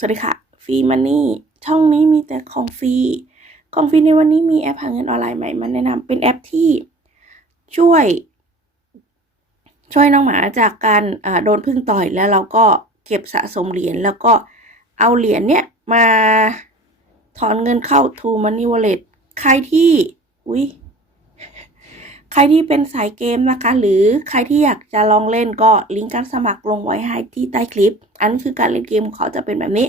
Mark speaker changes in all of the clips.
Speaker 1: สวัสดีค่ะฟรีมันนี่ช่องนี้มีแต่ของฟรีของฟรีในวันนี้มีแอปหาเงินออนไลน์ใหม่มาแนะนำเป็นแอปที่ช่วย ช่วยน้องหมาจากการโดนพึ่งต่อยแล้วเราก็เก็บสะสมเหรียญแล้วก็เอาเหรียญเนี้ยมาถอนเงินเข้า True Money Wallet ใครที่อุ้ย ใครที่เป็นสายเกมนะคะ หรือใครที่อยากจะลองเล่นก็ลิงก์การสมัครลงไว้ให้ที่ใต้คลิป อันนี้คือการเล่นเกมของเขาจะเป็นแบบนี้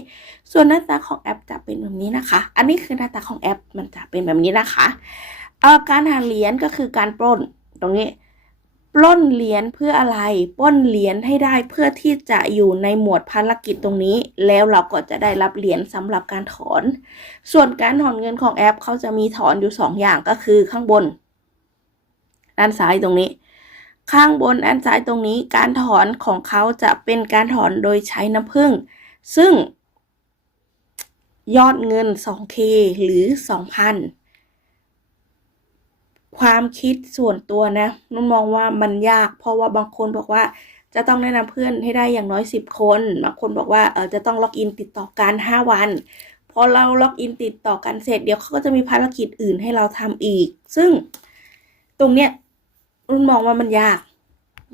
Speaker 1: ส่วนหน้าตาของแอปจะเป็นแบบนี้นะคะ อันนี้คือหน้าตาของแอปมันจะเป็นแบบนี้นะคะเอ่อการหาเหรียญก็คือการปล้นตรงนี้ ปล้นเหรียญเพื่ออะไรปล้นเหรียญให้ได้เพื่อที่จะอยู่ในหมวดภารกิจตรงนี้ แล้วเราก็จะได้รับเหรียญสำหรับการถอน ส่วนการถอนเงินของแอปเขาจะมีถอนอยู่สองอย่างก็คือข้างบน ด้านซ้ายตรงนี้ ข้างบนด้านซ้ายตรงนี้ การถอนของเขาจะเป็นการถอนโดยใช้น้ำผึ้งซึ่ง ยอดเงิน 2K หรือ 2,000 ความคิดส่วนตัวนะนุ่นมองว่ามันยาก เพราะว่าบางคนบอกว่าจะต้องแนะนำเพื่อนให้ได้อย่างน้อย 10 คน บางคนบอกว่าเออจะต้องล็อกอินติดต่อกัน 5 วันพอเราล็อกอินติดต่อกันเสร็จเดี๋ยวเขาก็จะมีภารกิจอื่นให้เราทำอีก ซึ่งตรงเนี้ย นุ่นมองว่ามันยาก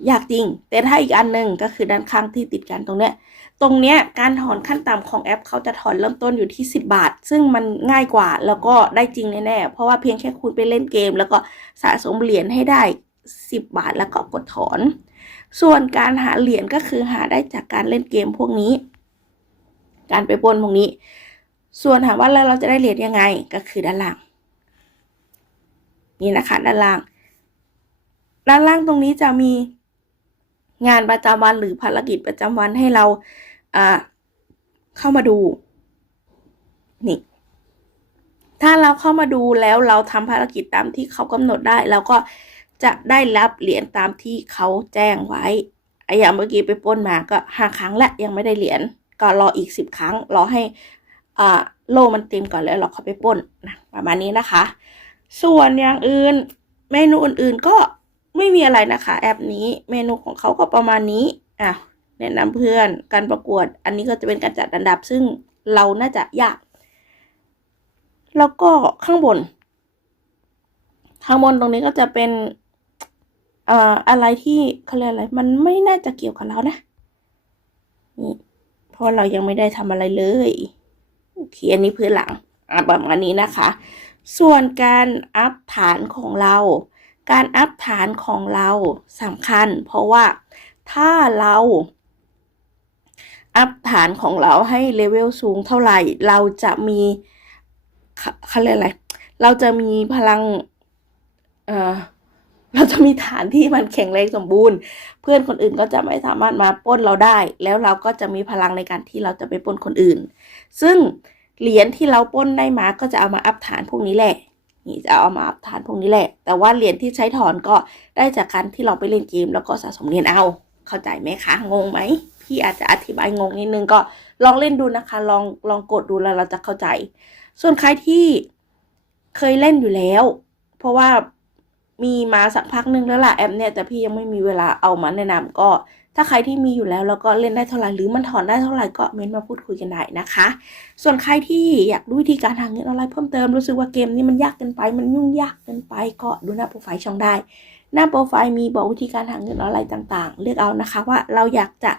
Speaker 1: ยากจริง แต่ถ้าอีกอันหนึ่งก็คือด้านข้างที่ติดกันตรงเนี้ย ตรงเนี้ยการถอนขั้นต่ำของแอปเขาจะถอนเริ่มต้นอยู่ที่ 10 บาท ซึ่งมันง่ายกว่าแล้วก็ได้จริงแน่ๆ เพราะว่าเพียงแค่คุณไปเล่นเกม แล้วก็สะสมเหรียญให้ได้ 10 บาทแล้วก็กดถอน ส่วนการหาเหรียญก็คือหาได้จากการเล่นเกมพวกนี้ การไปปนพวกนี้ ส่วนถามว่าแล้วเราจะได้เหรียญยังไงก็คือด้านล่างนี่นะคะด้านล่าง ด้านล่างตรงนี้จะมีงานประจำวันหรือภารกิจประจำวันให้เราเข้ามาดูนี่ถ้าเราเข้ามาดูแล้วเราทำภารกิจตามที่เขากำหนดได้เราก็จะได้รับเหรียญตามที่เขาแจ้งไว้ไอ้อย่างเมื่อกี้ไปป้นมาก็ห้าครั้งและยังไม่ได้เหรียญก็รออีกสิบครั้งรอให้อ่าโลมันเต็มก่อนแล้วเราเข้าไปป้นนะประมาณนี้นะคะ ส่วนอย่างอื่นเมนูอื่นๆก็ ไม่มีอะไรนะคะ แอปนี้เมนูของเขาก็ประมาณนี้อะแนะนำเพื่อนการประกวด อันนี้ก็จะเป็นการจัดอันดับซึ่งเราน่าจะยาก แล้วก็ข้างบน ข้างบนตรงนี้ก็จะเป็นเอ่ออะไรที่เขาเรียกอะไร มันไม่น่าจะเกี่ยวกับเรานะนี่เพราะเรายังไม่ได้ทำอะไรเลยโอเคอันนี้พื้นหลังอะประมาณนี้นะคะ ส่วนการอัพฐานของเรา การอัพฐานของเราสำคัญ เพราะว่าถ้าเราอัพฐานของเราให้เลเวลสูงเท่าไหร่ เราจะมีเขาเรียกอะไร เราจะมีพลัง เออเราจะมีฐานที่มันแข็งแรงสมบูรณ์ เพื่อนคนอื่นก็จะไม่สามารถมาป้นเราได้ แล้วเราก็จะมีพลังในการที่เราจะไปป้นคนอื่น ซึ่งเหรียญที่เราป้นได้มาก็จะเอามาอัพฐานพวกนี้แหละ นี่จะเอามาอัพฐานพวกนี้แหละ แต่ว่าเหรียญที่ใช้ถอนก็ได้จากการที่เราไปเล่นเกม แล้วก็สะสมเหรียญเอา เข้าใจไหมคะ งงไหม พี่อาจจะอธิบายงงนิดนึงก็ลองเล่นดูนะคะ ลองลองกดดูแล้วเราจะเข้าใจ ส่วนใครที่เคยเล่นอยู่แล้ว เพราะว่ามีมาสักพักนึงแล้วล่ะแอปเนี่ยแต่พี่ยังไม่มีเวลาเอามาแนะนำก็ ถ้าใครที่มีอยู่แล้วแล้วก็เล่นได้เท่าไหร่หรือมันถอนได้เท่าไหร่ก็เม้นมาพูดคุยกันได้นะคะ ส่วนใครที่อยากรู้วิธีการหาเงินออนไลน์เพิ่มเติมรู้สึกว่าเกมนี้มันยากเกินไป มันยุ่งยากเกินไปก็ดูหน้าโปรไฟล์ช่องได้ หน้าโปรไฟล์มีบอกวิธีการหาเงินออนไลน์ต่าง ๆ เลือกเอานะคะว่าเราอยากจะ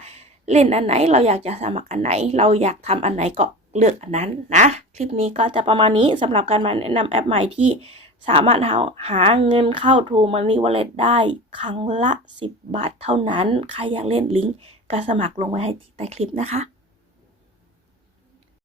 Speaker 1: เล่นอันไหน เราอยากจะสมัครอันไหน เราอยากทำอันไหนก็เลือกอันนั้นนะ คลิปนี้ก็จะประมาณนี้สำหรับการมาแนะนำแอปใหม่ที่ สามารถหาหาเงินเข้า True Money Wallet ได้ครั้งละ 10 บาทเท่านั้น ใครอยากเล่นลิงก์ก็สมัครลงไว้ให้ที่ใต้คลิปนะคะ